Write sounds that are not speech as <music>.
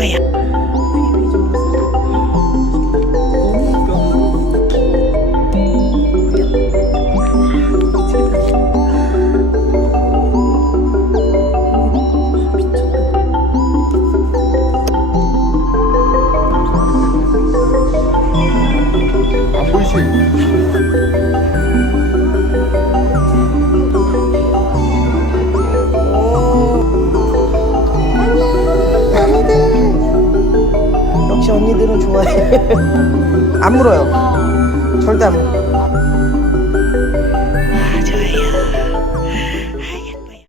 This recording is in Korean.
对呀。 만드는 좋아해. <laughs> 안 물어요. 절대 안 물어요.